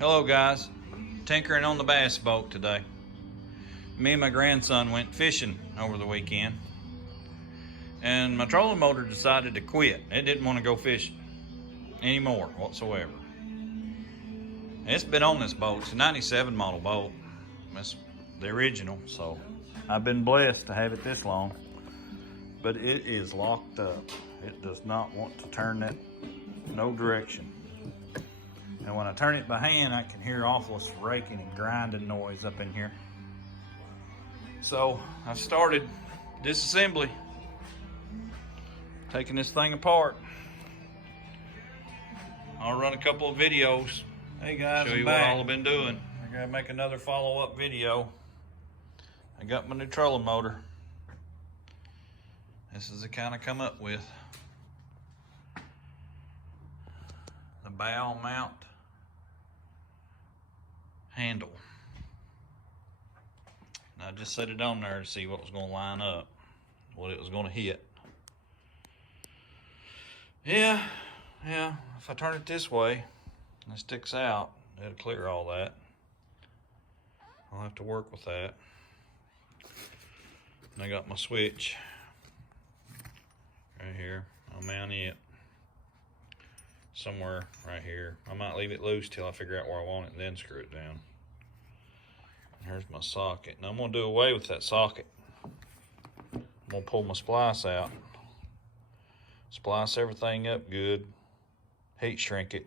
Hello guys, tinkering on the bass boat today. Me and my grandson went fishing over the weekend and my trolling motor decided to quit. It didn't want to go fishing anymore whatsoever. It's been on this boat. It's a 97 model boat. It's the original, so I've been blessed to have it this long, but it is locked up. It does not want to turn that no direction. And when I turn it by hand, I can hear awful raking and grinding noise up in here. So I've started disassembly, taking this thing apart. I'll run a couple of videos. Hey guys, show you what all I've been doing. I gotta make another follow-up video. I got my new trolling motor. This is the kind I come up with. The bow mount handle. And I just set it on there to see what was going to line up, what it was going to hit. Yeah, if I turn it this way and it sticks out, it'll clear all that. I'll have to work with that. And I got my switch right here. I'll mount it somewhere right here. I might leave it loose till I figure out where I want it and then screw it down. Here's my socket. And I'm gonna do away with that socket. I'm gonna pull my splice out, splice everything up good, heat shrink it,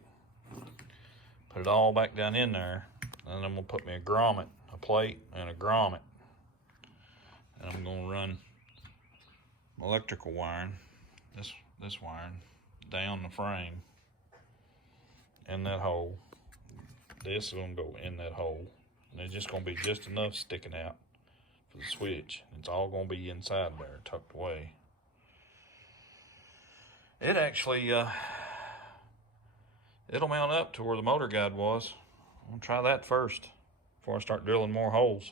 put it all back down in there, and then I'm gonna put me a grommet, a plate and a grommet. And I'm gonna run my electrical wiring, this wiring, down the frame in that hole. This is gonna go in that hole. And it's just gonna be just enough sticking out for the switch. It's all gonna be inside there, tucked away. It actually, it'll mount up to where the motor guide was. I'm gonna try that first before I start drilling more holes.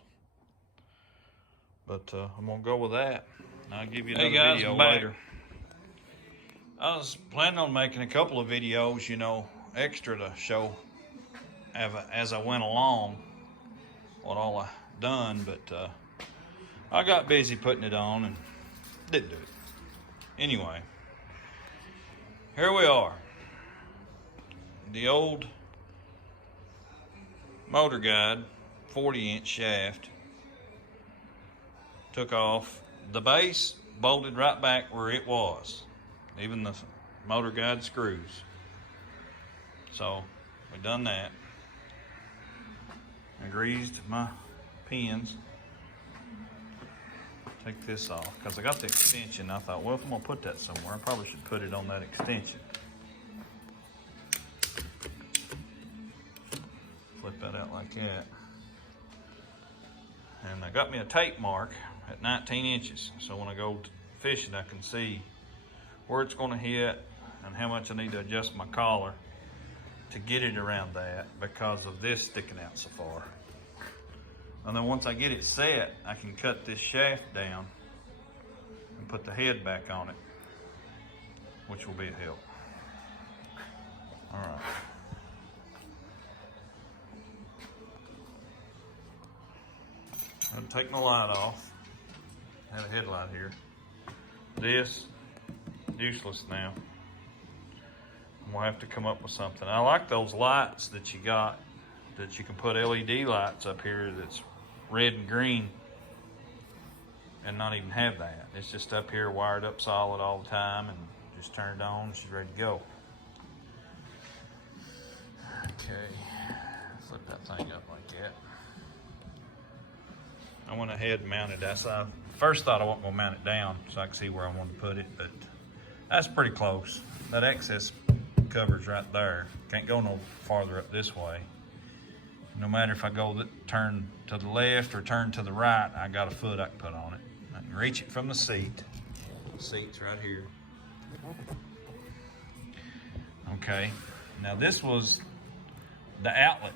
But I'm gonna go with that. And I'll give you another video later. I was planning on making a couple of videos, you know, extra to show as I went along what all I done, but I got busy putting it on and didn't do it. Anyway, here we are. The old motor guide 40-inch shaft took off. The base bolted right back where it was, even the motor guide screws. So we done that. I greased my pins. Take this off because I got the extension. I thought, well, if I'm gonna put that somewhere, I probably should put it on that extension. Flip that out like that. And I got me a tape mark at 19 inches. So when I go fishing, I can see where it's gonna hit and how much I need to adjust my collar to get it around that because of this sticking out so far. And then once I get it set, I can cut this shaft down and put the head back on it, which will be a help. All right. I'm gonna take my light off. I have a headlight here. This, useless now. I'm gonna have to come up with something. I like those lights that you got, that you can put LED lights up here that's red and green and not even have that. It's just up here wired up solid all the time and just turn it on, she's ready to go. Okay, flip that thing up like that. I went ahead and mounted that side. First thought I wasn't gonna mount it down so I could see where I wanted to put it, but that's pretty close. That excess cover's right there. Can't go no farther up this way. No matter if I go turn to the left or turn to the right, I got a foot I can put on it. I can reach it from the seat. The seat's right here. Okay, now this was the outlet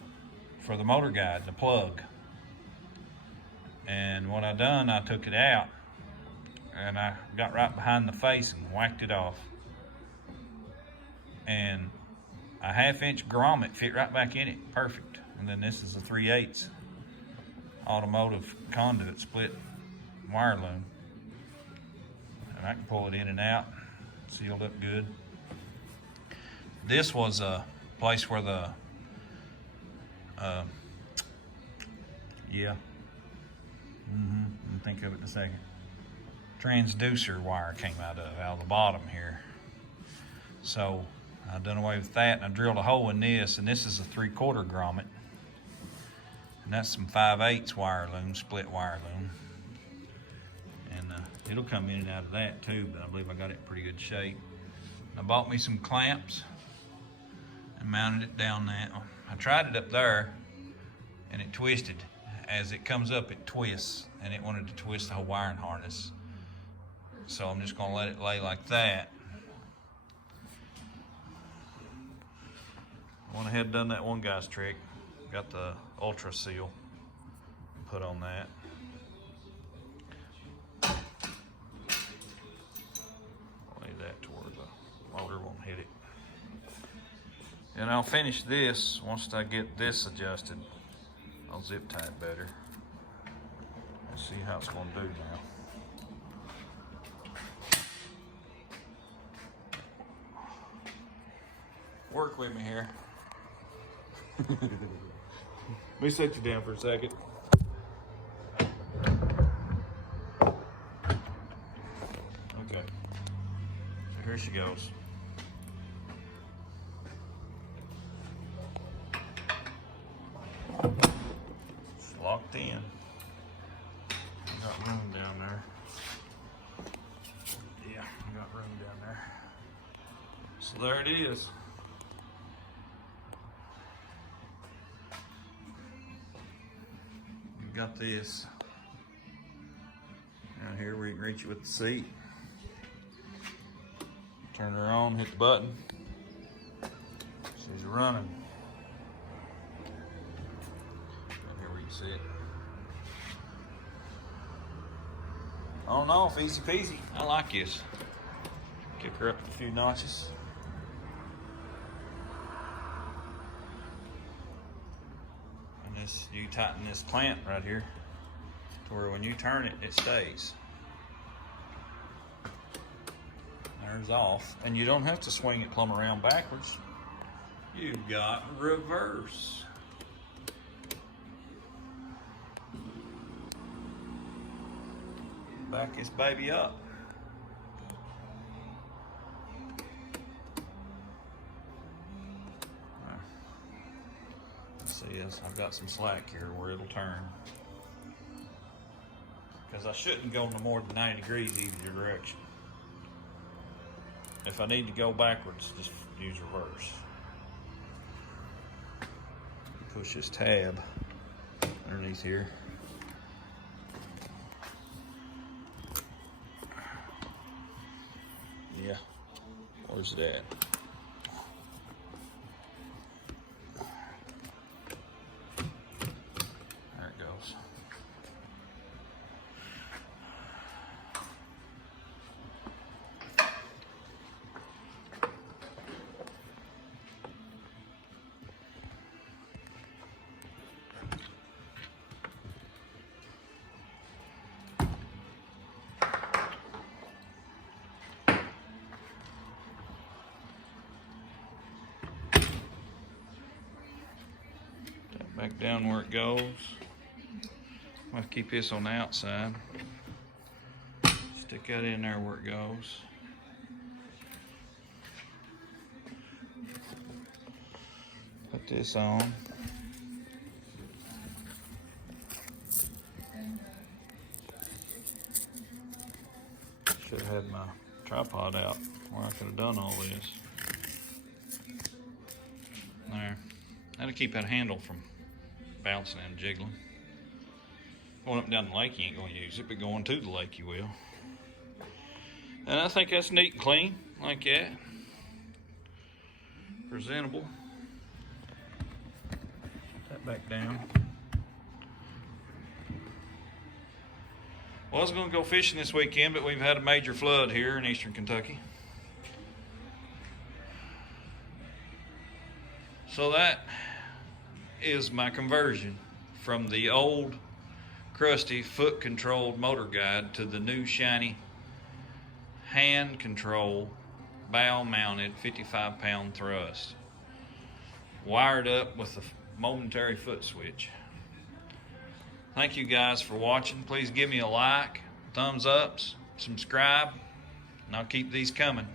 for the motor guide, the plug. And what I done, I took it out and I got right behind the face and whacked it off. And a 1/2-inch grommet fit right back in it, perfect. And then this is a 3/8 automotive conduit split wire loom. And I can pull it in and out, sealed up good. This was a place where the, think of it in a second. Transducer wire came out of the bottom here. So I done away with that, and I drilled a hole in this, and this is a 3/4 grommet. And that's some 5/8 wire loom, split wire loom. And it'll come in and out of that too, but I believe I got it in pretty good shape. I bought me some clamps and mounted it down that. I tried it up there and it twisted. As it comes up, it twists, and it wanted to twist the whole wiring harness. So I'm just gonna let it lay like that. I went ahead and done that one guy's trick. Got the ultra seal put on that. Lay that to where the motor won't hit it. And I'll finish this once I get this adjusted. I'll zip tie it better. Let's see how it's gonna do now. Work with me here. Let me set you down for a second. Okay. So here she goes. It's locked in. Got room down there. Yeah, I got room down there. So there it is. Got this down here where you can reach it with the seat. Turn her on, hit the button. She's running. Right here where you see it. On and off, easy peasy. I like this. Kick her up a few notches. You tighten this clamp right here to where when you turn it, it stays. There's off, and you don't have to swing it plumb around backwards. You've got reverse. Back this baby up. Is I've got some slack here where it'll turn, because I shouldn't go no more than 90 degrees either direction. If I need to go backwards, just use reverse. Push this tab underneath here. Yeah, where's it at? Back down where it goes. I'm gonna keep this on the outside. Stick that in there where it goes. Put this on. Should have had my tripod out where I could have done all this. There. That'll keep that handle from bouncing and jiggling. Going up and down the lake, you ain't gonna use it, but going to the lake, you will. And I think that's neat and clean, like that. Presentable. Put that back down. Well, I was gonna go fishing this weekend, but we've had a major flood here in eastern Kentucky. So that is my conversion from the old crusty foot controlled motor guide to the new shiny hand control bow mounted 55-pound thrust, wired up with a momentary foot switch. Thank you guys for watching. Please give me a like, thumbs ups, subscribe, and I'll keep these coming.